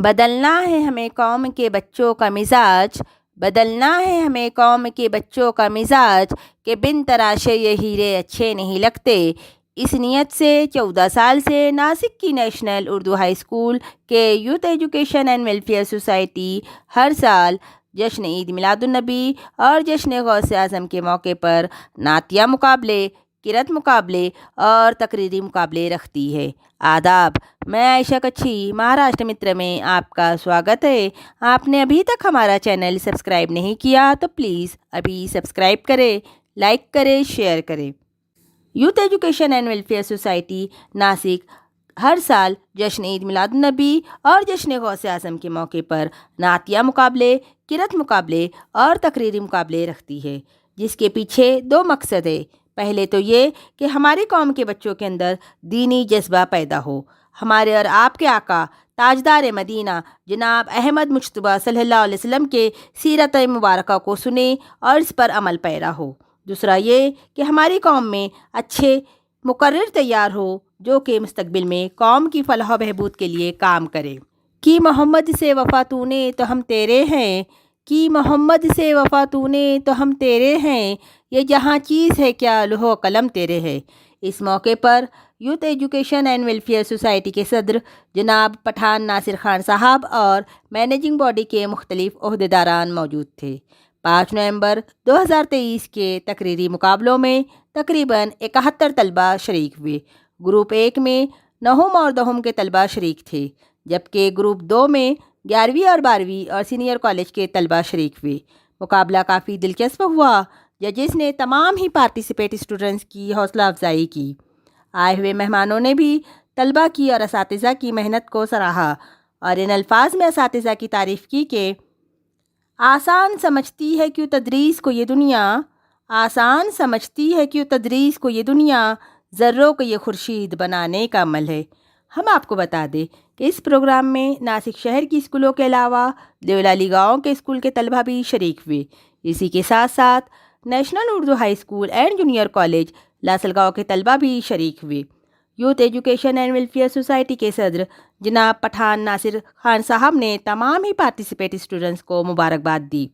بدلنا ہے ہمیں قوم کے بچوں کا مزاج، بدلنا ہے ہمیں قوم کے بچوں کا مزاج کہ بن تراشے یہ ہیرے اچھے نہیں لگتے۔ اس نیت سے 14 سال سے ناسک کی نیشنل اردو ہائی اسکول کے youth education and welfare society ہر سال جشن عید میلاد النبی اور جشن غوث اعظم کے موقع پر نعتیہ مقابلے، کرت مقابلے اور تقریری مقابلے رکھتی ہے۔ آداب، میں عائشہ کچھی مہاراشٹر متر میں آپ کا سواگت ہے۔ آپ نے ابھی تک ہمارا چینل سبسکرائب نہیں کیا تو پلیز ابھی سبسکرائب کریں، لائک کریں، شیئر کریں۔ Youth education and welfare society Nashik ہر سال جشن عید میلاد النبی اور جشن غوث اعظم کے موقع پر نعتیہ مقابلے، کرت مقابلے اور تقریری مقابلے رکھتی ہے، جس کے پیچھے دو مقصد ہے۔ پہلے تو یہ کہ ہماری قوم کے بچوں کے اندر دینی جذبہ پیدا ہو، ہمارے اور آپ کے آقا تاجدار مدینہ جناب احمد مجتبیٰ صلی اللہ علیہ وسلم کے سیرت مبارکہ کو سنیں اور اس پر عمل پیرا ہو۔ دوسرا یہ کہ ہماری قوم میں اچھے مقرر تیار ہو جو کہ مستقبل میں قوم کی فلاح و بہبود کے لیے کام کرے۔ کی محمد سے وفا تو نے تو ہم تیرے ہیں، کی محمد سے وفا تو نے تو ہم تیرے ہیں، یہ جہاں چیز ہے کیا لوح و قلم تیرے ہے۔ اس موقع پر youth education and welfare society کے صدر جناب پٹھان ناصر خان صاحب اور مینیجنگ باڈی کے مختلف عہدیداران موجود تھے۔ 5 نومبر 2023 کے تقریری مقابلوں میں تقریباً 71 طلبہ شریک ہوئے۔ گروپ 1 میں 9 اور 10 کے طلبہ شریک تھے، جبکہ گروپ 2 میں 11ویں اور 12ویں اور سینئر کالج کے طلبہ شریک ہوئے۔ مقابلہ کافی دلچسپ ہوا۔ ججز نے تمام ہی پارٹیسپیٹ اسٹوڈنٹس کی حوصلہ افزائی کی۔ آئے ہوئے مہمانوں نے بھی طلبہ کی اور اساتذہ کی محنت کو سراہا اور ان الفاظ میں اساتذہ کی تعریف کی کہ آسان سمجھتی ہے کیوں تدریس کو یہ دنیا، آسان سمجھتی ہے کیوں تدریس کو یہ دنیا، ذروں کو یہ خورشید بنانے کا عمل ہے۔ ہم آپ کو بتا دیں کہ اس پروگرام میں ناسک شہر کی اسکولوں کے علاوہ دیولالی گاؤں کے اسکول کے طلبہ بھی شریک ہوئے۔ اسی کے ساتھ ساتھ national Urdu high school and junior college Lasalgaon کے طلبہ بھی شریک ہوئے۔ Youth education and welfare society کے صدر جناب پٹھان ناصر خان صاحب نے تمام ہی پارٹیسپیٹ اسٹوڈنٹس کو مبارکباد دی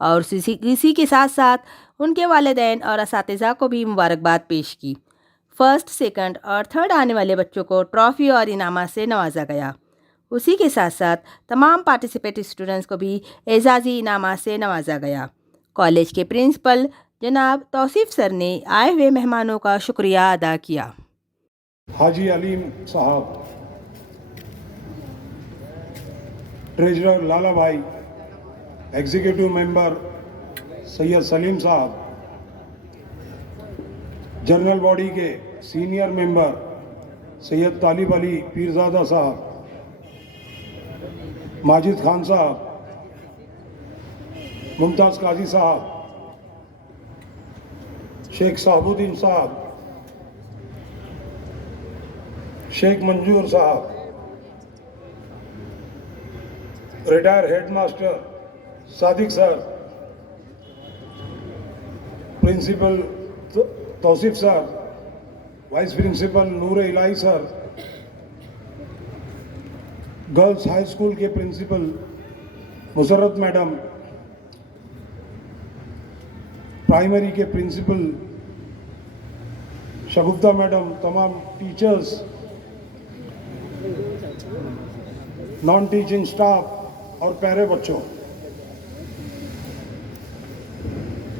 اور اسی کے ساتھ ساتھ ان کے والدین اور اساتذہ کو بھی مبارکباد پیش کی۔ فرسٹ، سیکنڈ اور تھرڈ آنے والے بچوں کو ٹرافی اور انعامات سے نوازا گیا۔ اسی کے ساتھ ساتھ تمام پارٹیسپیٹ اسٹوڈنٹس کو بھی اعزازی انعامات سے نوازا گیا۔ کالج کے پرنسپل جناب توصیف سر نے آئے ہوئے مہمانوں کا شکریہ ادا کیا۔ حاجی علیم صاحب، ٹریجرر لالا بھائی، ایگزیکٹو ممبر سید سلیم صاحب، جنرل باڈی کے سینئر ممبر سید طالب علی پیرزادہ صاحب، ماجد خان صاحب، ممتاز قاضی صاحب، شیخ صاحب الدین صاحب، شیخ منظور صاحب، ریٹائر ہیڈ ماسٹر صادق سر، پرنسپل توصیف سر، وائس پرنسپل نور الہی سر، گرلز ہائی اسکول کے پرنسپل مسرت میڈم، پرائمری کے پرنسپل شگفتہ میڈم، تمام ٹیچرز، نان ٹیچنگ سٹاف اور پیارے بچوں،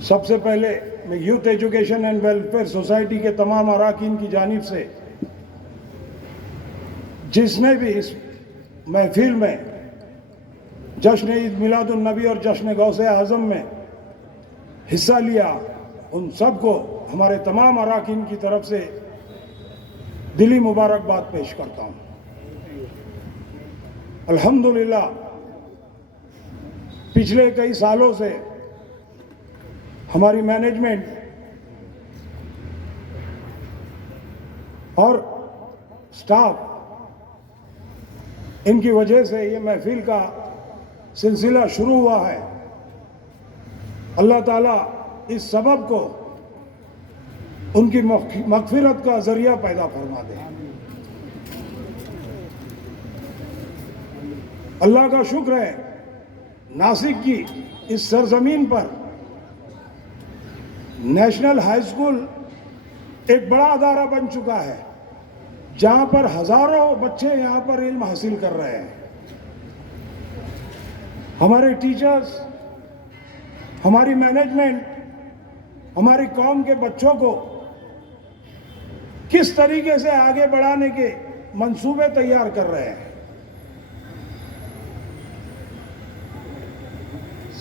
سب سے پہلے میں youth education and welfare society کے تمام اراکین کی جانب سے جس نے بھی اس محفل میں جشن عید میلاد النبی اور جشن غوث اعظم میں حصہ لیا، ان سب کو ہمارے تمام اراکین کی طرف سے دلی مبارکباد پیش کرتا ہوں۔ الحمدللہ پچھلے کئی سالوں سے ہماری مینجمنٹ اور سٹاف ان کی وجہ سے یہ محفل کا سلسلہ شروع ہوا ہے۔ اللہ تعالیٰ اس سبب کو ان کی مغفرت کا ذریعہ پیدا فرما دے۔ اللہ کا شکر ہے ناسک کی اس سرزمین پر نیشنل ہائی اسکول ایک بڑا ادارہ بن چکا ہے جہاں پر ہزاروں بچے یہاں پر علم حاصل کر رہے ہیں. ہمارے ٹیچرز، ہماری مینجمنٹ ہماری قوم کے بچوں کو کس طریقے سے آگے بڑھانے کے منصوبے تیار کر رہے ہیں.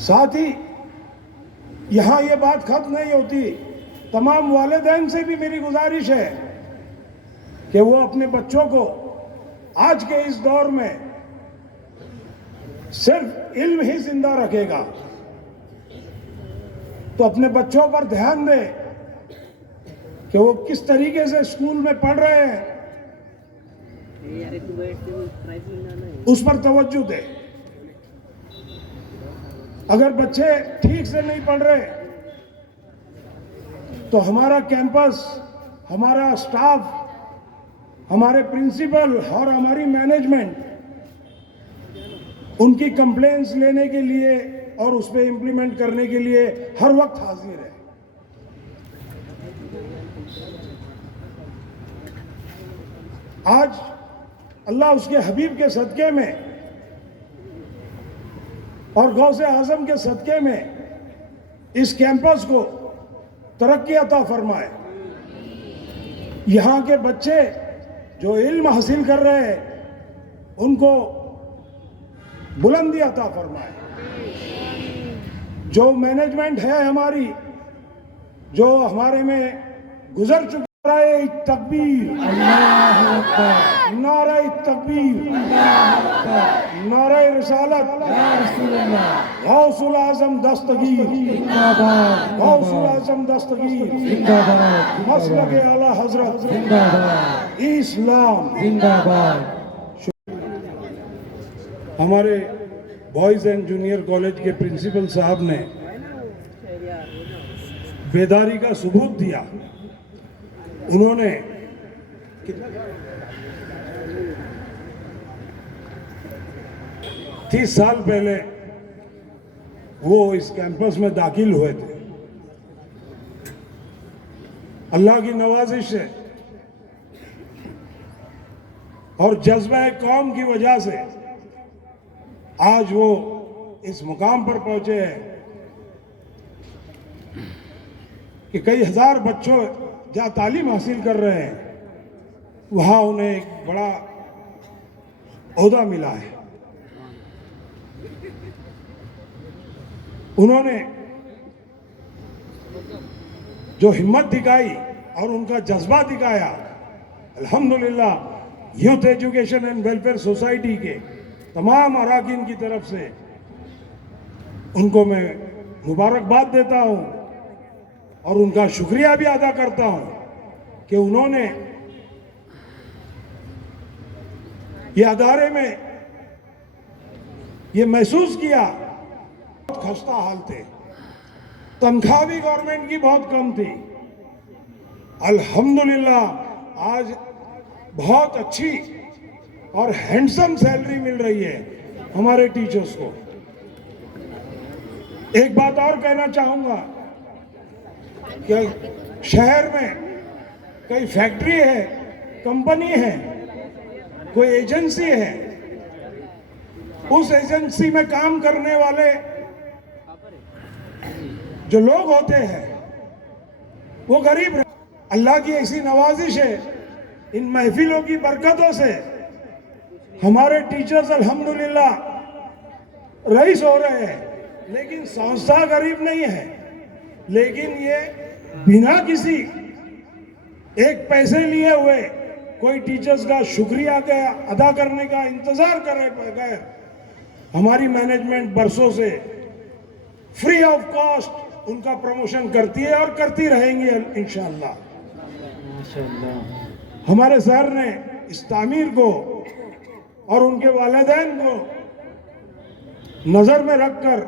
ساتھ ہی یہاں یہ بات ختم نہیں ہوتی. تمام والدین سے بھی میری گزارش ہے کہ وہ اپنے بچوں کو آج کے اس دور میں صرف علم ہی زندہ رکھے گا تو اپنے بچوں پر دھیان دیں کہ وہ کس طریقے سے اسکول میں پڑھ رہے ہیں، اس پر توجہ دیں. اگر بچے ٹھیک سے نہیں پڑھ رہے تو ہمارا کیمپس، ہمارا اسٹاف، ہمارے پرنسپل اور ہماری مینجمنٹ ان کی کمپلینٹس لینے کے لیے اور اس پہ امپلیمنٹ کرنے کے لیے ہر وقت حاضر ہے. آج اللہ اس کے حبیب کے صدقے میں اور غوث اعظم کے صدقے میں اس کیمپس کو ترقی عطا فرمائے. یہاں کے بچے جو علم حاصل کر رہے ہیں ان کو بلندی عطا فرمائے. جو مینجمنٹ ہے ہماری، جو ہمارے میں گزر چکا، نعرہ تکبیر، نعرہ تکبیر، نعرہ رسالت، غوث الاعظم دستگیر، غوث الاعظم دستگیر، مسلک اعلی حضرت، اسلام. ہمارے بوائز اینڈ جونیئر کالج کے پرنسپل صاحب نے بیداری کا ثبوت دیا. انہوں نے 30 سال پہلے وہ اس کیمپس میں داخل ہوئے تھے. اللہ کی نوازش ہے اور جذبہ قوم کی وجہ سے آج وہ اس مقام پر پہنچے ہیں کہ کئی ہزار بچوں جہاں تعلیم حاصل کر رہے ہیں وہاں انہیں ایک بڑا عہدہ ملا ہے. انہوں نے جو ہمت دکھائی اور ان کا جذبہ دکھایا، الحمدللہ youth education and welfare society کے تمام اراکین کی طرف سے ان کو میں مبارکباد دیتا ہوں اور ان کا شکریہ بھی ادا کرتا ہوں کہ انہوں نے یہ ادارے میں یہ محسوس کیا. بہت خستہ حال تھے، تنخواہ بھی گورنمنٹ کی بہت کم تھی. الحمدللہ آج بہت اچھی اور ہینڈسم سیلری مل رہی ہے ہمارے ٹیچرز کو. ایک بات اور کہنا چاہوں گا کہ شہر میں کوئی فیکٹری ہے، کمپنی ہے، کوئی ایجنسی ہے، اس ایجنسی میں کام کرنے والے جو لوگ ہوتے ہیں وہ غریب رہتے. اللہ کی ایسی نوازش ہے، ان محفلوں کی برکتوں سے ہمارے ٹیچرز الحمدللہ رئیس ہو رہے ہیں، لیکن سنستھا غریب نہیں ہے. لیکن یہ بنا کسی ایک پیسے لیے ہوئے کوئی ٹیچرز کا شکریہ ادا کرنے کا انتظار کرے بغیر ہماری مینجمنٹ برسوں سے فری آف کاسٹ ان کا پروموشن کرتی ہے اور کرتی رہیں گی انشاءاللہ. ہمارے سر نے اس تعمیر کو اور ان کے والدین کو نظر میں رکھ کر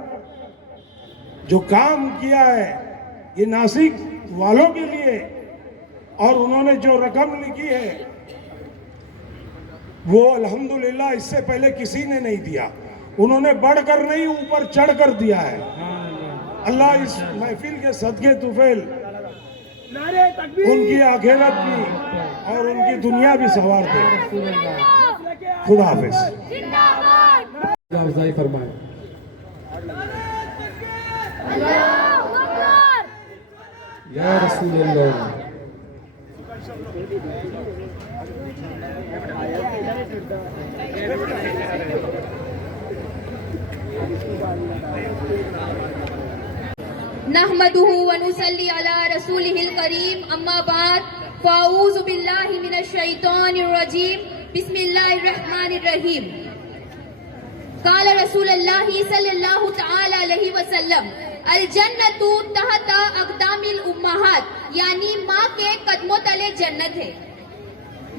جو کام کیا ہے یہ ناسک والوں کے لیے، اور انہوں نے جو رقم لکھی ہے وہ الحمدللہ اس سے پہلے کسی نے نہیں دیا. انہوں نے بڑھ کر نہیں اوپر چڑھ کر دیا ہے. اللہ اس محفل کے صدقے طفیل ان کی آخرت بھی اور ان کی دنیا بھی سنوار دے. خدا حافظ. افزائی فرمائیں. یا رسول اللہ. نحمده ونصلي على رسوله الكريم اما بعد فاعوذ بالله من الشيطان الرجيم بسم الله الرحمن الرحيم. قال رسول الله صلی اللہ تعالی علیہ وسلم الجنت تحت اقدام الامہات، یعنی ماں کے قدموں تلے جنت ہے.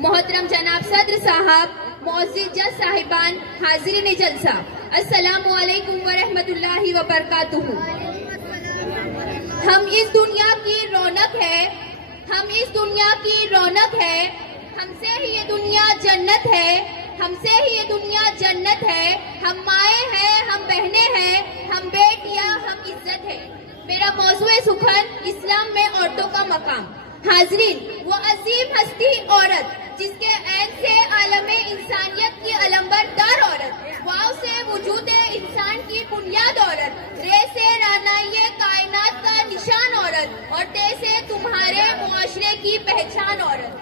محترم جناب صدر صاحب، معزز جج صاحبان، حاضرین جلسہ، السلام علیکم ورحمۃ اللہ وبرکاتہ. ہم اس دنیا کی رونق ہے، ہم اس دنیا کی رونق ہے، ہم سے ہی یہ دنیا جنت ہے، ہم سے ہی یہ دنیا جنت ہے. ہم مائیں ہیں، ہم بہنیں ہیں، ہم بیٹیاں، ہم عزت ہے. میرا موضوع سخن اسلام میں عورتوں کا مقام. حاضرین، وہ عظیم ہستی عورت جس کے عین سے عالم انسانیت کی علمبردار عورت، واو سے وجود انسان کی بنیاد عورت، رے سے رانائی کائنات کا نشان عورت، اور تے سے تمہارے معاشرے کی پہچان عورت.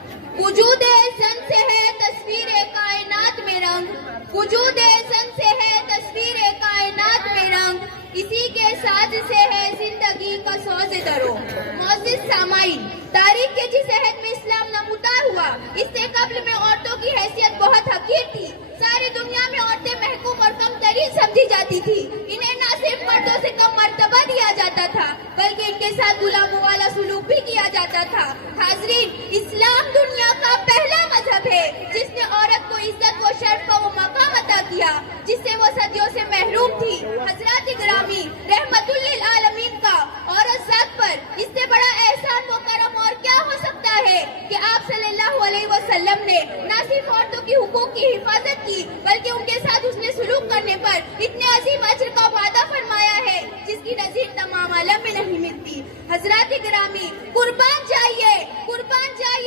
وجود زن سے ہے تصویر کائنات میں رنگ، وجود زن سے ہے تصویر کائنات میں رنگ، اسی کے ساتھ سے ہے زندگی کا سوز درو. معزز سامعین، تاریخ کے جس عہد میں اسلام نمودار ہوا، اس سے قبل میں عورتوں کی حیثیت بہت حقیر تھی. ساری دنیا میں عورتیں محکوم اور کم ترین سمجھی جاتی تھی. انہیں نہ صرف مردوں سے کم مرتبہ دیا جاتا تھا بلکہ ان کے ساتھ غلاموں والا سلوک بھی کیا جاتا تھا. حاضرین، اسلام دنیا کا پہلا مذہب ہے جس نے عورت کو عزت و شرف کا وہ مقام عطا کیا جس سے وہ صدیوں سے محروم تھی. حضرات گرامی، رحمت للعالمین کا عورت ذات پر اس سے بڑا احسان و کرم اور کیا ہو سکتا ہے کہ آپ صلی اللہ علیہ وسلم نے نہ صرف عورتوں کی حقوق کی حفاظت کی بلکہ ان کے ساتھ اس نے سلوک کرنے پر اتنے عظیم اجر کا وعدہ فرمایا ہے جس کی نظیر تمام عالم میں نہیں ملتی. حضرات گرامی، قربان جائیے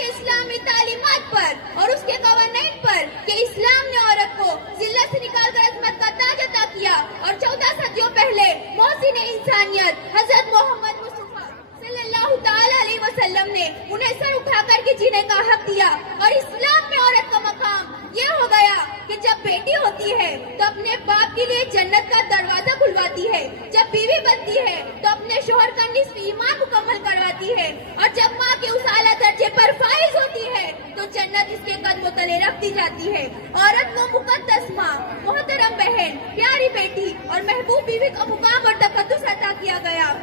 اسلامی تعلیمات پر اور اس کے قوانین پر کہ اسلام نے عورت کو ذلت سے نکال کر عظمت کا تاج عطا کیا، اور 14 صدیوں پہلے محسن انسانیت حضرت محمد مصطفیٰ صلی اللہ تعالی علیہ وسلم نے انہیں سر اٹھا کر کے جینے کا حق دیا. اور اسلام میں عورت کا مقام یہ ہو گیا کہ جب بیٹی ہوتی ہے تو اپنے باپ کے لیے جنت کا دروازہ کھلواتی ہے، جب بیوی بنتی ہے تو اپنے شوہر کا نصف ایمان مکمل کرواتی ہے، اور جب ماں کے اس اعلیٰ درجے پر فائز ہوتی ہے تو جنت اس کے قدموں تلے رکھ دی جاتی ہے. عورت کو مقدس ماں، محترم بہن، پیاری بیٹی اور محبوب بیوی کا مقام اور تقدس عطا کیا گیا.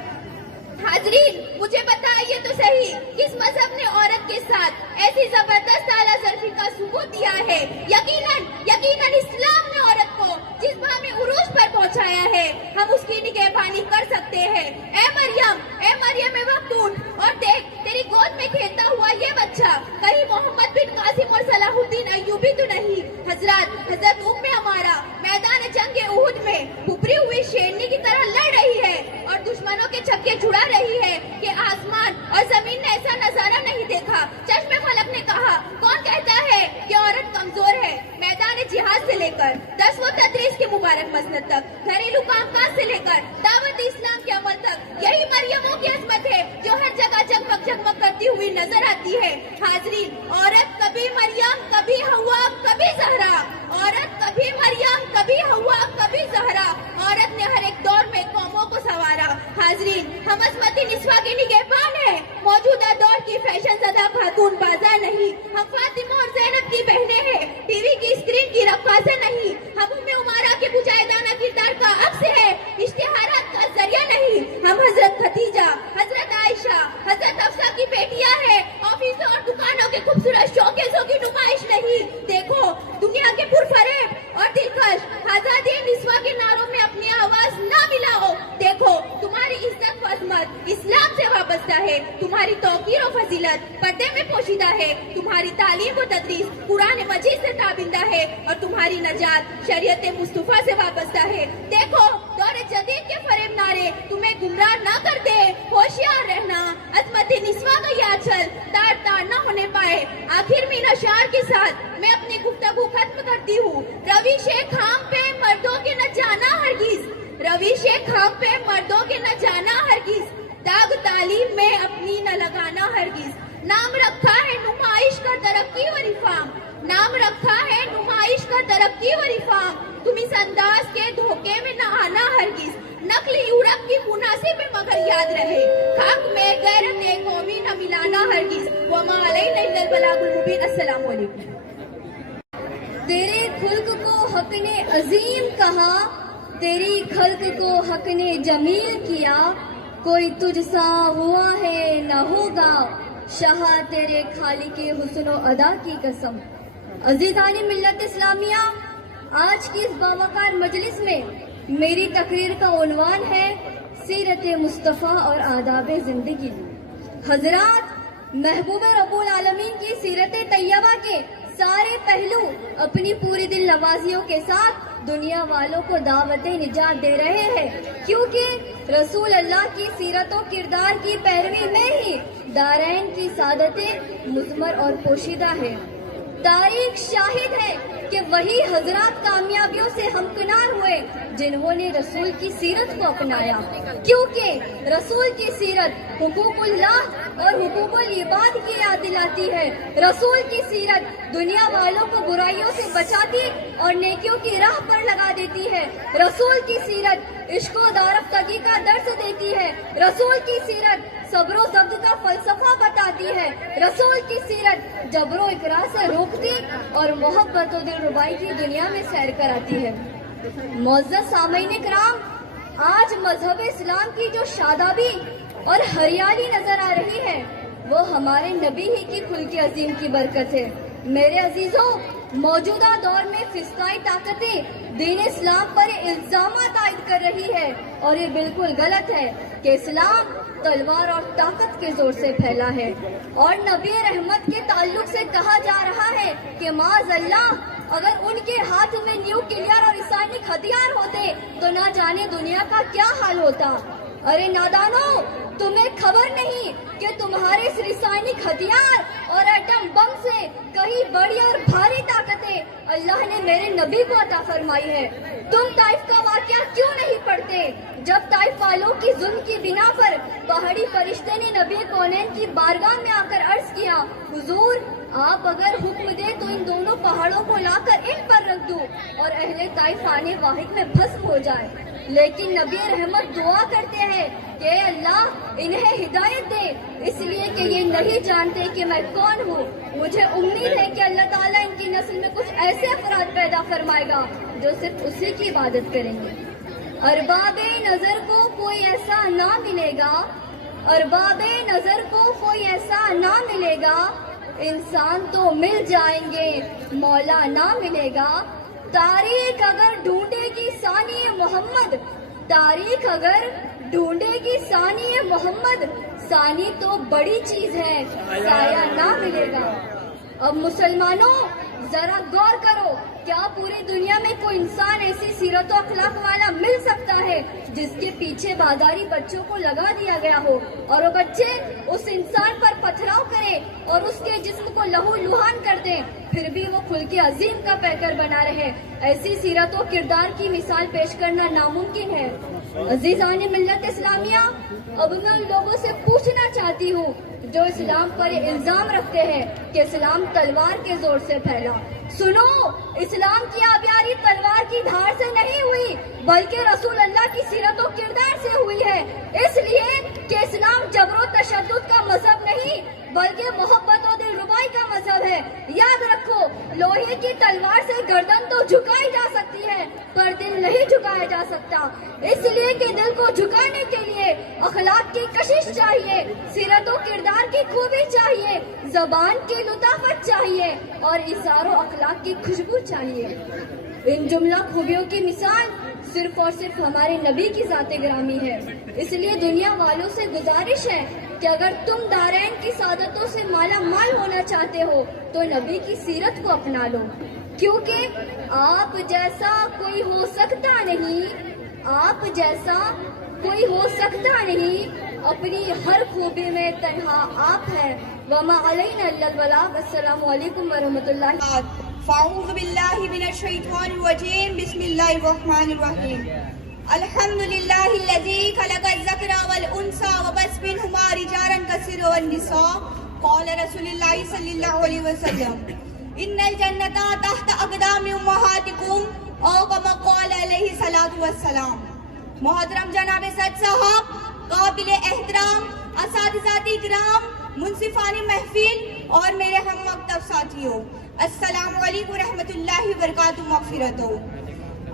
حاضرین، مجھے بتائیے تو صحیح، کس مذہب نے عورت کے ساتھ ایسی زبردست اعلیٰ ظرفی کا ثبوت دیا ہے؟ یقیناً اسلام نے عورت کو جس ماہ میں عروج پر پہنچایا ہے ہم اس کی نگہبانی کر سکتے ہیں. اے مریم وقتون، اور دیکھ تیری گود میں کھیلتا ہوا یہ بچہ کہیں محمد بن قاسم اور صلاح الدین ایوبی تو نہیں؟ حضرت ام ہمارا میدان جنگ احد میں ابھری ہوئی شیرنی کی طرح لڑ رہی ہے اور دشمنوں کے چھکے چھڑا رہی ہے کہ آسمان اور زمین نے ایسا نظارہ نہیں دیکھا. چشم فلک نے کہا، کون کہتا ہے کہ عورت کمزور ہے؟ میدان جہاد سے لے کر درس و تدریس کے مبارک مسند تک، گھریلو کام کاج سے لے کر دعوت اسلام کے عمل تک، یہی مریموں کی عظمت ہے جو ہر جگہ جگمگ کرتی ہوئی نظر آتی ہے. حاضرین، عورت کبھی مریم، کبھی ہوا، کبھی زہرا. عورت کبھی مریم، کبھی ہوا، کبھی زہرا. عورت نے ہر ایک دور میں قوموں کو سنوارا. حاضرین، ہم عظمتی نسواں کی نگہبان ہیں، موجودہ دور کی فیشن زدہ خاتون بازار نہیں. ہم فاطمہ اور زینب کی بہنیں ہیں، ٹی وی کی اسکرین کی رقاصیں نہیں. ہم ام عمارہ کے مجاہدانہ کردار کا عکس ہے، اشتہارات کا ذریعہ نہیں. ہم حضرت خدیجہ، حضرت عائشہ، حضرت حفصہ کی بیٹیاں ہیں، آفیسوں اور دکانوں کے خوبصورت شوکیسوں کی نمائش نہیں. دیکھو، دنیا کے پرفریب اور دلکش آزادی نسواں کے نعروں میں اپنی آواز نہ ملاؤ. دیکھو، تمہاری عزت و عظمت اسلام سے وابستہ وابستہ ہے، تمہاری توقیر و فضیلت پردے میں پوشیدہ ہے، تمہاری تعلیم و تدریس قرآن مجید سے تابندہ ہے اور تمہاری نجات شریعت مصطفیٰ سے وابستہ ہے۔ دیکھو دور جدید کے فریب نعرے تمہیں گمراہ نہ کر دے، ہوشیار رہنا، عظمت نسواں کا یاد چل تار تار نہ ہونے پائے۔ آخر میں ان اشعار کے ساتھ میں اپنی گفتگو ختم کرتی ہوں۔ روش خام پہ مردوں کے نہ جانا ہرگز، روش خام پہ مردوں کے نہ جانا ہرگز، داغ تعلیم میں اپنی نہ لگانا ہرگز۔ نام رکھا ہے نمائش کا ترقی و رفاق، نام رکھا ہے نمائش کا ترقی و رفاق، تم اس انداز کے دھوکے میں نہ آنا ہرگز، نقل یورپ کی مناسب میں مگر یاد رہے، خاک میں غیرت قومی نہ ملانا ہرگز۔ وما علینا الا البلاغ المبین۔ السلام علیکم۔ تیرے خلق کو حق نے عظیم کہا، تیری خلق کو حق نے جمیل کیا، کوئی تجھ سا ہوا ہے نہ ہوگا، شاہ تیرے خالق حسن و ادا کی قسم۔ عزیزان ملت اسلامیہ، آج کی اس باوقار مجلس میں میری تقریر کا عنوان ہے سیرت مصطفیٰ اور آداب زندگی۔ حضرات، محبوب رب العالمین کی سیرت طیبہ کے سارے پہلو اپنی پوری دل نوازیوں کے ساتھ دنیا والوں کو دعوت نجات دے رہے ہیں، کیونکہ رسول اللہ کی سیرت و کردار کی پیروی میں ہی دارین کی سعادتیں مضمر اور پوشیدہ ہے۔ تاریخ شاہد ہے کہ وہی حضرات کامیابیوں سے ہمکنار ہوئے جنہوں نے رسول کی سیرت کو اپنایا، کیونکہ رسول کی سیرت حقوق اللہ اور حقوق العباد کی یاد دلاتی ہے۔ رسول کی سیرت دنیا والوں کو برائیوں سے بچاتی اور نیکیوں کی راہ پر لگا دیتی ہے۔ رسول کی سیرت عشق و دارفتگی کا درس دیتی ہے۔ رسول کی سیرت صبر و ضبط کا فلسفہ بتاتی ہے۔ رسول کی سیرت جبر و اکراه سے روکتی اور محبت و دلربائی کی دنیا میں سیر کراتی ہے۔ معزز سامعین کرام، آج مذہب اسلام کی جو شادابی اور ہریالی نظر آ رہی ہے وہ ہمارے نبی ہی کی خلق عظیم کی برکت ہے۔ میرے عزیزوں، موجودہ دور میں فسقائی طاقتیں دین اسلام پر الزامات عائد کر رہی ہے اور یہ بالکل غلط ہے کہ اسلام تلوار اور طاقت کے زور سے پھیلا ہے، اور نبی رحمت کے تعلق سے کہا جا رہا ہے کہ معاذ اللہ اگر ان کے ہاتھ میں نیوکلیئر اور رسائنک ہتھیار ہوتے تو نہ جانے دنیا کا کیا حال ہوتا۔ ارے نادانو، تمہیں خبر نہیں کہ تمہارے اس رسائنک ہتھیار اور ایٹم بم سے کہیں بڑی اور بھاری طاقتیں اللہ نے میرے نبی کو عطا فرمائی ہے۔ تم طائف کا واقعہ کیوں نہیں پڑھتے؟ جب طائف والوں کی ظلم کی بنا پر پہاڑی فرشتے نے نبی کونین کی بارگاہ میں آ کر عرض کیا، حضور آپ اگر حکم دیں تو ان دونوں پہاڑوں کو لا کر ان پر رکھ دوں اور اہل طائف آنے واحد میں بھسم ہو جائے، لیکن نبی رحمت دعا کرتے ہیں کہ اے اللہ انہیں ہدایت دے، اس لیے کہ یہ نہیں جانتے کہ میں کون ہوں۔ مجھے امید ہے کہ اللہ تعالیٰ ان کی نسل میں کچھ ایسے افراد پیدا فرمائے گا جو صرف اسی کی عبادت کریں گے۔ ارباب نظر کو کوئی ایسا نہ ملے گا، ارباب نظر کو کوئی ایسا نہ ملے گا، انسان تو مل جائیں گے مولا نہ ملے گا۔ تاریخ اگر ڈھونڈے گی ثانی محمد، تاریخ اگر ڈھونڈے گی ثانی محمد، ثانی تو بڑی چیز ہے سایہ نہ ملے گا۔ اب مسلمانوں ذرا غور کرو، کیا پوری دنیا میں کوئی انسان ایسی سیرت و اخلاق والا مل سکتا ہے جس کے پیچھے بازاری بچوں کو لگا دیا گیا ہو اور وہ بچے اس انسان پر پتھراؤ کرے اور اس کے جسم کو لہو لہان کر دیں، پھر بھی وہ خلق عظیم کا پیکر بنا رہے؟ ایسی سیرت و کردار کی مثال پیش کرنا ناممکن ہے۔ عزیزان ملت اسلامیہ، اب میں ان لوگوں سے پوچھنا چاہتی ہوں جو اسلام پر الزام رکھتے ہیں کہ اسلام تلوار کے زور سے پھیلا۔ سنو، اسلام کی آبیاری تلوار کی دھار سے نہیں ہوئی بلکہ رسول اللہ کی سیرت و کردار سے ہوئی ہے، اس لیے کہ اسلام جبر و تشدد کا مذہب نہیں بلکہ محبت و دلربائی کا مذہب ہے۔ یاد رکھو، لوہے کی تلوار سے گردن تو جھکائی جا سکتی ہے پر دل نہیں جھکایا جا سکتا، اس لیے کہ دل کو جھکانے کے لیے اخلاق کی کشش چاہیے، سیرت و کردار کی خوبی چاہیے، زبان کی لطافت چاہیے اور اظہار و اخلاق کی خوشبو چاہیے۔ ان جملہ خوبیوں کی مثال صرف اور صرف ہمارے نبی کی ذات گرامی ہے، اس لیے دنیا والوں سے گزارش ہے کہ اگر تم دارین کی سعادتوں سے مالا مال ہونا چاہتے ہو تو نبی کی سیرت کو اپنا لو، کیونکہ آپ جیسا کوئی ہو سکتا نہیں، آپ جیسا کوئی ہو سکتا نہیں، اپنی ہر خوبی میں تنہا آپ ہیں۔ وما علینا الا البلاغ۔ السلام علیکم ورحمۃ اللہ۔ فاعوذ باللہ من الشیطان الرجیم، بسم اللہ الرحمن الرحیم۔ الحمد للہ الذی خلق الذکر والانثى وبث منہما رجالا کثیرا والنساء۔ قال رسول اللہ صلی اللہ علیہ وسلم ان الجنۃ تحت اقدام امہاتکم، او کما قال علیہ الصلوۃ والسلام۔ محترم جناب صدر صاحب، قابل احترام اساتذہ کرام، منصفانہ محفل اور میرے ہم مکتب ساتھیوں، السلام علیکم ورحمۃ اللہ وبرکاتہ مغفرت ہو۔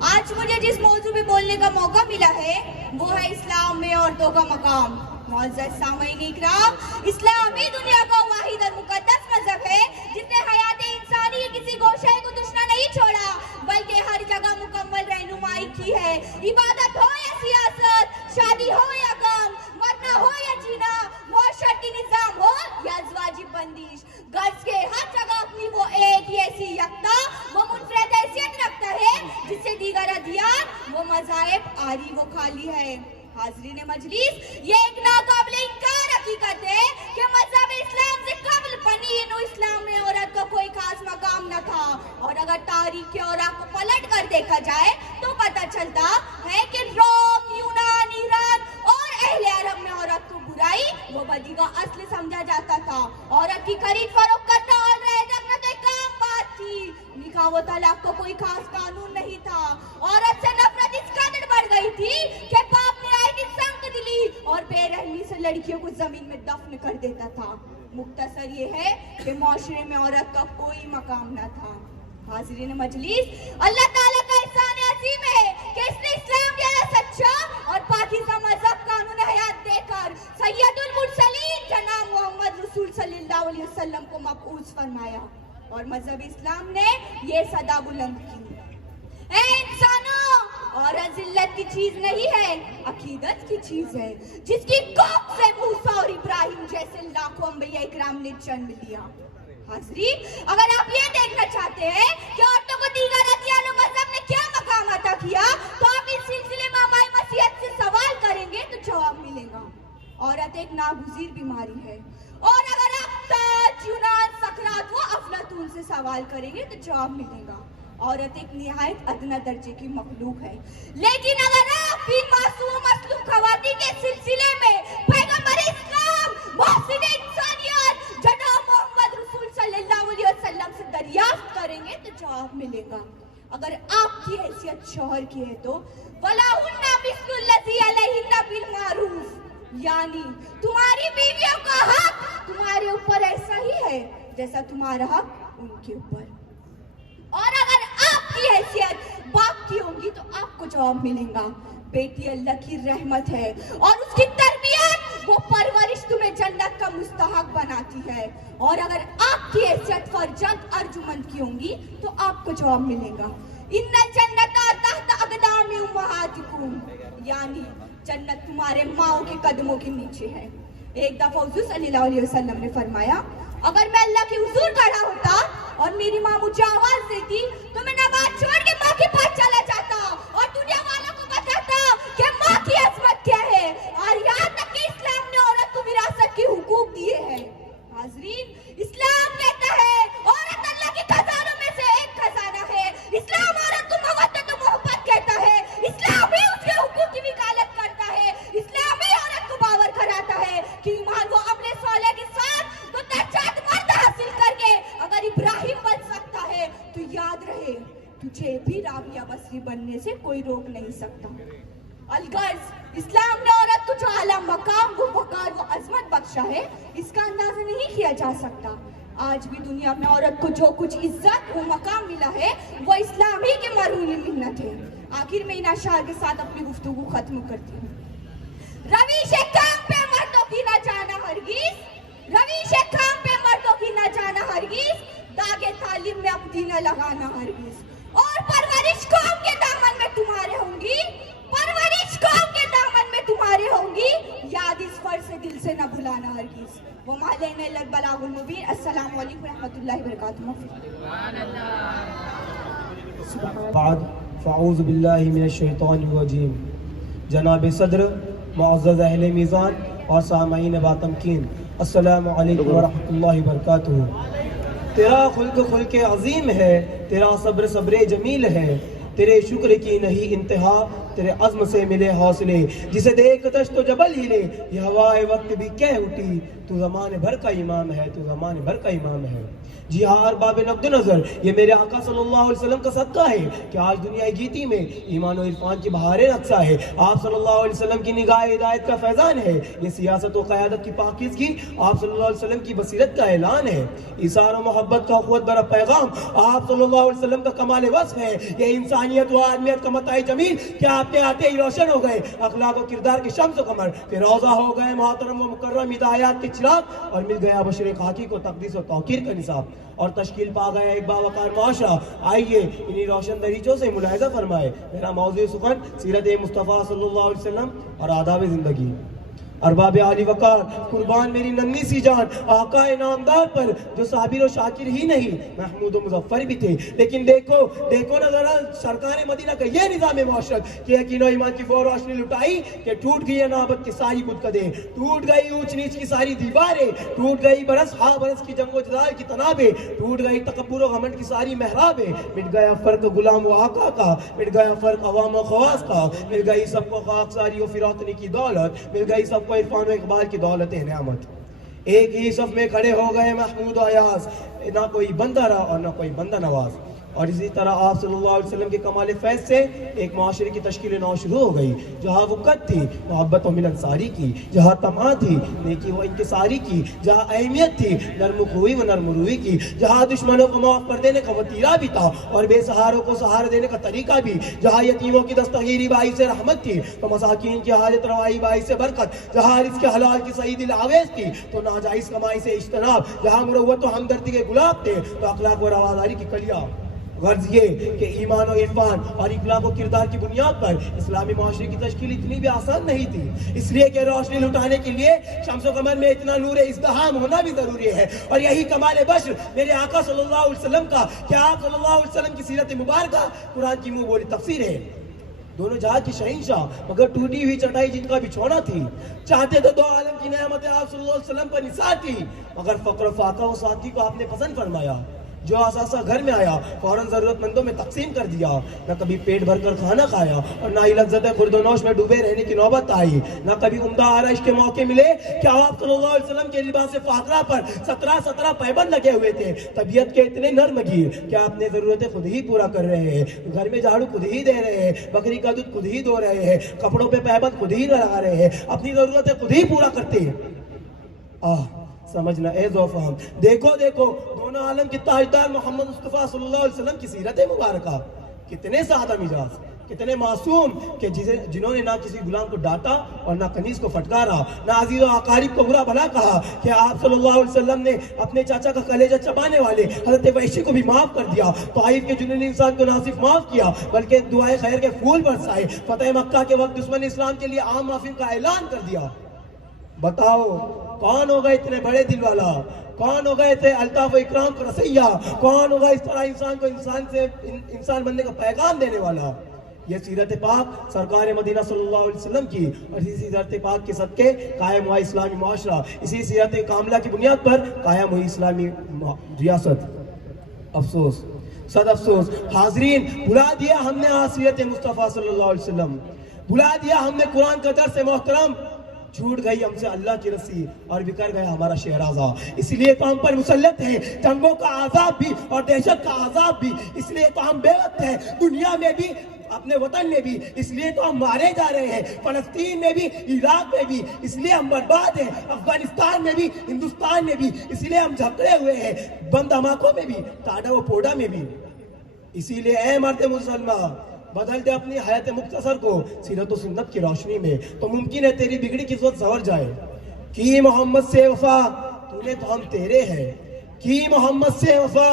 آج مجھے جس موضوع پہ بولنے کا موقع ملا ہے وہ ہے اسلام میں عورتوں کا مقام۔ معزز سامعین اکرام، اسلام ہی دنیا کا واحد اور مقدس مذہب ہے جس نے حیات انسانی کے کسی گوشے کو دشنا نہیں چھوڑا بلکہ ہر جگہ مکمل رہنمائی کی ہے۔ عبادت ہو یا سیاست، شادی ہو یا غم، مرنا ہو یا جینا، معاشرتی نظام ہو یا ازواجی بندش، غرض کے ہر جگہ اپنی وہ ایک ہی ایسی یکتا وہ منفرد حیثیت رکھتا ہے جس سے دیگر ادیان وہ مذاہب آری وہ خالی ہے۔ حاضرین مجلس، یہ ایک ناقابل انکار حقیقت ہے کہ مذہب اسلام سے قبل بنی نوع اسلام میں عورت کو کوئی خاص مقام نہ تھا، اور اگر تاریخ اوراق کو پلٹ کر دیکھا جائے تو پتہ چلتا ہے کہ روم، یونان، ایران اور اہل عرب میں عورت کو برائی وہ بدی کا اصل سمجھا جاتا تھا۔ عورت کی خرید فروخت کرنا اور رہ جانا تو ایک عام بات تھی۔ نکاح و طلاق کو کوئی خاص قانون نہیں تھا۔ عورت سے نفرت اس قدر بڑھ گئی تھی کہ باپ نے آئی دن سخت دلی اور بے رحمی سے لڑکیوں کو زمین میں دفن کر دیتا تھا۔ مختصر یہ ہے کہ معاشرے میں عورت کا کوئی مقام نہ تھا۔ حاضرین مجلس، اللہ تعالیٰ کا احسان عظیم ہے کہ اس نے اسلام جیسا سچا اور پاکیزہ مذہب قانون حیات دے کر سید المرسلین جناب محمد رسول صلی اللہ علیہ وسلم کو مبعوث فرمایا، اور مذہب اسلام نے یہ صدا بلند کی، اے انسانوں، عورت ذلت کی چیز نہیں ہے، عقیدت کی چیز ہے جس کی کوکھ سے موسیٰ اور ابراہیم جیسے لاکھوں انبیاء اکرام نے جنم لیا۔ حاضرین، اگر آپ یہ دیکھنا چاہتے ہیں کہ عورتوں کو دیگر ادیان و مذہب نے کیا مقام عطا کیا تو آپ اس سلسلے میں ہماری مسیحت سے سوال کریں گے تو جواب ملے گا۔ عورت ایک ناگزیر بیماری ہے، اور اگر آپ تاج، یونان، سقراط و افلاطون سے سوال کریں گے تو جواب ملے گا۔ عورت ایک نہایت ادنیٰ درجے کی مخلوق ہے، لیکن اگر آپ بھی معصوم مظلوم خواتین کے سلسلے میں پیغمبر اسلام، محسن انسانیت جناب محمد رسول صلی اللہ علیہ وسلم سے دریافت کریں گے تو جواب ملے گا۔ اگر آپ کی حیثیت شوہر کی ہے تو وَلَهُنَّ مِثْلُ الَّذِي عَلَيْهِنَّ بِالْمَعْرُوفِ، یعنی تمہاری بیویوں کا حق تمہارے اوپر ایسا ہی ہے جیسا تمہارا حق ان کے اوپر۔ اور اگر آپ کی حیثیت باپ کی ہوگی تو آپ کو جواب ملے گا، بیٹی اللہ کی رحمت ہے اور اس کی تربیت وہ پرورش تمہیں جنت کا مستحق بناتی ہے۔ اور اگر آپ کی حیثیت فرزند ارجمند کی ہوگی تو آپ کو جواب ملے گا، ان الجنۃ تحت اقدام امہاتکم، یعنی جنت تمہارے ماؤں کے قدموں کے نیچے ہے۔ ایک دفعہ حضور صلی اللہ علیہ وسلم نے فرمایا، اگر میں اللہ کے حضور کھڑا ہوتا اور میری ماں مجھے آواز دیتی تو میں نماز چھوڑ کے ماں کے پاس چلا جاتا اور دنیا والوں کو بتاتا کہ ماں کی عظمت کیا ہے، اور یہاں تک کہ اسلام نے عورت کو وراثت کے حقوق دیے ہیں۔ حاضرین، اسلام کہتا ہے عورت اللہ کے خزانوں میں سے ایک خزانہ ہے۔ اسلام عورت کو مودت و محبت کہتا ہے، اسلام ہی اس کے حقوق کی وکالت کرتا ہے، اسلام ہی عورت کو باور کراتا ہے کہ ایمان و عمل صالح کے ساتھ تو درجات مرد حاصل کر کے اگر ابراہیم بن سکتا ہے تو یاد رہے تجھے بھی رابعہ بصری بننے سے کوئی روک نہیں سکتا۔ الغرض، اسلام نے عورت کو جو اعلیٰ مقام و وقار و عظمت بخشا ہے اس کا اندازہ نہیں کیا جا سکتا۔ آج بھی دنیا میں عورت کو جو کچھ عزت و مقام ملا ہے وہ اسلام ہی کی مرہون منت ہے۔ آخر میں ان اشعار کے ساتھ اپنی گفتگو ختم کرتی ہوں۔ رویش کام پہ مردوں کی نہ جانا ہرگز، رویش کام پہ مردوں کی نہ جانا ہرگز، داغے تعلیم میں اپنی نہ لگانا ہرگز، اور پرورش قوم کے دامن میں تمہارے ہوں گی، پرورش قوم کے دامن میں تمہارے ہوں گی، یاد اس فرض سے دل سے نہ بھلانا ہرگز۔ البلاغ المبین. السلام علیکم ورحمۃ اللہ وبرکاتہ. بعد فاعوذ باللہ من الشیطان الرجیم. جناب صدر، معزز اہل میزان اور سامعین باتمکین، السلام علیکم ورحمۃ اللہ وبرکاتہ. تیرا خلق خلق عظیم ہے، تیرا صبر صبر جمیل ہے، تیرے شکر کی نہیں انتہا، تیرے عزم سے ملے حوصلے. جسے دیکھ تش تو جبل ہلے، یہ ہوائے وقت بھی کہہ اٹھی، تو زمانے بھر کا امام ہے، تو زمانے بھر کا امام ہے. جی ہاں ارباب نقد نظر، یہ میرے آقا صلی اللہ علیہ وسلم کا صدقہ ہے کہ آج دنیا گیتی میں ایمان و عرفان کی بہاریں رقصہ ہے. آپ صلی اللہ علیہ وسلم کی نگاہ ہدایت کا فیضان ہے. یہ سیاست و قیادت کی پاکیزگی آپ صلی اللہ علیہ وسلم کی بصیرت کا اعلان ہے. ایثار و محبت کا قوت برا پیغام آپ صلی اللہ علیہ وسلم کا کمال وصف ہے. یہ انسانیت و آدمیت کا متاع جمیل کہ آپ کے آتے ہی روشن ہو گئے اخلاق و کردار کی شمس و قمر. پھر روزہ ہو گئے محترم و مکرم ہدایات کے چراغ، اور مل گیا بشر خاکی کو تقدیس و توقیر کا نصاب، اور تشکیل پا گیا ایک باوقار معاشرہ. آئیے انہی روشن دریچوں سے ملاحظہ فرمائے. میرا موضوع سخن سیرت مصطفیٰ صلی اللہ علیہ وسلم اور آداب زندگی. ارباب عالی وقار، قربان میری ننھی سی جان آقا نامدار پر، جو صابر و شاکر ہی نہیں محمود و مظفر بھی تھے. لیکن دیکھو نہ ذرا سرکار مدینہ کا یہ نظام معاشرت کہ یقین و ایمان کی وہ روشنی لٹائی کہ ٹوٹ گئی نابت کی ساری بتکدیں، ٹوٹ گئی اونچ نیچ کی ساری دیواریں، ٹوٹ گئی برس ہا برس کی جنگ و جدال کی تنابیں، ٹوٹ گئی تکبر و غمنڈ کی ساری محرابیں. مٹ گیا فرق غلام و آقا کا، مٹ گیا فرق عوام و خواص کا، مل گئی سب کو خاک ساری و فراطنی کی دولت، مل گئی سب کو عرفان و اقبال کی دولت نعمت. ایک ہی صف میں کھڑے ہو گئے محمود و ایاز، نہ کوئی بندہ رہا اور نہ کوئی بندہ نواز. اور اسی طرح آپ صلی اللہ علیہ وسلم کے کمال فیض سے ایک معاشرے کی تشکیل نو شروع ہو گئی، جہاں وقت تھی محبت و ملنساری کی، جہاں تماں تھی نیکی و انکساری کی، جہاں اہمیت تھی نرم خوئی و نرم روئی کی، جہاں دشمنوں کو معاف کر دینے کا وطیرہ بھی تھا اور بے سہاروں کو سہارا دینے کا طریقہ بھی، جہاں یتیموں کی دستگیری باعث رحمت تھی تو مساکین کی حاجت روائی باعث برکت، جہاں رزق حلال کی صحیح دل آویز تھی تو ناجائز کمائی سے اجتناب، جہاں مروت و ہمدردی کے گلاب تھے تو اخلاق و رواداری کی کلیاں. غرض یہ کہ ایمان و عرفان اور اخلاق و کردار کی بنیاد پر اسلامی معاشرے کی تشکیل اتنی بھی آسان نہیں تھی، اس لیے کہ روشنی لٹانے کے لیے شمس و قمر میں اتنا نور ازدحام ہونا بھی ضروری ہے. اور یہی کمال بشر میرے آقا صلی اللہ علیہ وسلم کا کہ آپ صلی اللہ علیہ وسلم کی سیرت مبارکہ قرآن کی منہ بولی تفسیر ہے. دونوں جہاں کی شہنشاہ مگر ٹوٹی ہوئی چٹائی جن کا بچھونا تھی، چاہتے تو دو عالم کی نعمتیں آپ صلی اللہ علیہ وسلم پر نثار تھی، مگر فقر و فاقہ و سادگی کو آپ نے پسند فرمایا. جو اثاثہ گھر میں آیا فوراً ضرورت مندوں میں تقسیم کر دیا. نہ کبھی پیٹ بھر کر کھانا کھایا اور نہ ہی لذت خورد و نوش میں ڈوبے رہنے کی نوبت آئی. نہ کبھی عمدہ آرائش کے موقع ملے کہ آپ صلی اللہ علیہ وسلم کے لباس فاخرہ پر 17 پیبند لگے ہوئے تھے، طبیعت کے اتنے نرم گیر کہ آپ نے ضرورتیں خود ہی پورا کر رہے ہیں، گھر میں جھاڑو خود ہی دے رہے ہیں، بکری کا دودھ خود ہی دو رہے ہیں، کپڑوں پہ پیبند خود ہی لگا رہے ہیں، اپنی ضرورتیں خود ہی پورا کرتے ہیں. سمجھنا اے ذو فہم. دیکھو دونوں عالم کی تاجدار محمد مصطفیٰ صلی اللہ علیہ وسلم کی سیرت مبارکہ، کتنے سادہ مزاج، کتنے معصوم کہ جنہوں نے نہ کسی غلام کو ڈانٹا اور نہ کنیز کو پھٹکارا، نہ عزیز و اقارب کو برا بھلا کہا، کہ آپ صلی اللہ علیہ وسلم نے اپنے چاچا کا کلیجہ چبانے والے حضرت وحشی کو بھی معاف کر دیا، طائف کے جنونی انسان کو نہ صرف معاف کیا بلکہ دعائے خیر کے پھول برسائے، فتح مکہ کے وقت دشمن اسلام کے لیے عام معافی کا اعلان کر دیا. بتاؤ کون ہوگا اتنے بڑے دل والا، کون ہوگا اتنے الطاف و اکرام کا رسیہ، کون ہوگا اس طرح انسان کو انسان بننے کا پیغام دینے والا. یہ سیرت پاک سرکار مدینہ صلی اللہ علیہ وسلم کی، اور اسی سیرت پاک کے صدقے قائم ہوا اسلامی معاشرہ، اسی سیرت کاملہ کی بنیاد پر قائم ہوئی اسلامی ریاست. افسوس، صد افسوس حاضرین، بھلا دیا ہم نے سیرت مصطفیٰ صلی اللہ علیہ وسلم، بھلا دیا ہم نے قرآن کا درس محترم، چھوٹ گئی ہم سے اللہ کی رسی اور بکر گیا ہمارا شہرازہ. اس لیے تو ہم پر مسلط ہیں جنگوں کا عذاب بھی اور دہشت کا عذاب بھی، اس لیے تو ہم بے وقت ہیں دنیا میں بھی اپنے وطن میں بھی، اس لیے تو ہم مارے جا رہے ہیں فلسطین میں بھی، عراق میں بھی، اس لیے ہم برباد ہیں افغانستان میں بھی، ہندوستان میں بھی، اس لیے ہم جھگڑے ہوئے ہیں بند دھماکوں میں بھی، ٹاڈا و پوڈا میں بھی. اسی لیے اے مرد مسلمان، بدل دے اپنی حیات مختصر کو سیرت و سنت کی روشنی میں، تو ممکن ہے تیری بگڑی قسمت سنور جائے. کی محمد سے وفا تو نے تو ہم تیرے ہیں، کی محمد سے وفا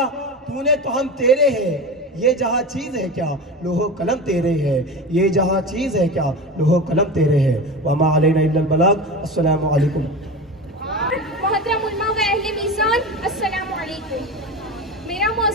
تو نے تو ہم تیرے ہیں. یہ جہاں چیز ہے کیا لوح و قلم تیرے ہے، یہ جہاں چیز ہے کیا لوح و قلم تیرے ہے. وما علینا الا البلاغ. السلام علیکم. محترم علماء و اہل میزان،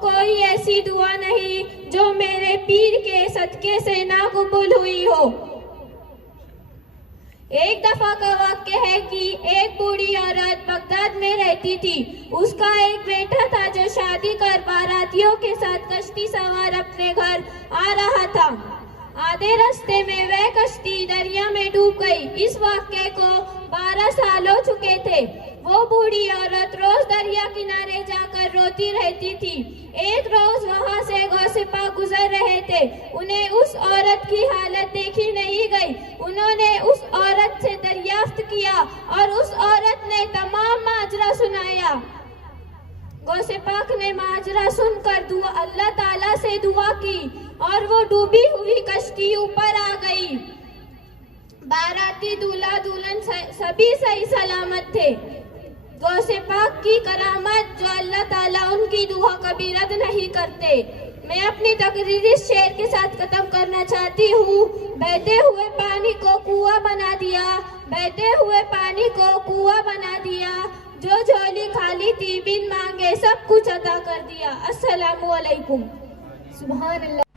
کوئی ایسی دعا نہیں جو میرے پیر کے صدقے سے نہ قبول ہوئی ہو۔ ایک دفعہ کا واقعہ ہے کہ ایک بوڑھی عورت بغداد میں رہتی تھی۔ اس کا ایک بیٹا تھا جو شادی کر باراتیوں کے ساتھ کشتی سوار اپنے گھر آ رہا تھا۔ آدھے راستے میں وہ کشتی دریا میں ڈوب گئی۔ اس واقعے کو 12 سال ہو چکے تھے۔ وہ بوڑھی عورت روز دریا کنارے جا کر روتی رہتی تھی۔ ایک روز وہاں سے غوث پاک گزر رہے تھے۔ انہیں اس عورت کی حالت دیکھی نہیں گئی۔ انہوں نے اس عورت سے دریافت کیا اور اس عورت نے تمام ماجرا سنایا۔ غوث پاک نے ماجرا سن کر اللہ تعالیٰ سے دعا کی اور وہ ڈوبی ہوئی کشتی اوپر آ گئی۔ باراتی دولہا دلہن سبھی صحیح سلامت تھے۔ غوث پاک کی کرامت جو اللہ تعالیٰ ان کی دعا کبھی رد نہیں کرتے۔ میں اپنی تقریر اس شعر کے ساتھ ختم کرنا چاہتی ہوں۔ بہتے ہوئے پانی کو کنواں بنا دیا، بہتے ہوئے پانی کو کنواں بنا دیا، جو جھولی خالی تھی بن مانگے سب کچھ عطا کر دیا۔ السلام علیکم۔ سبحان اللہ۔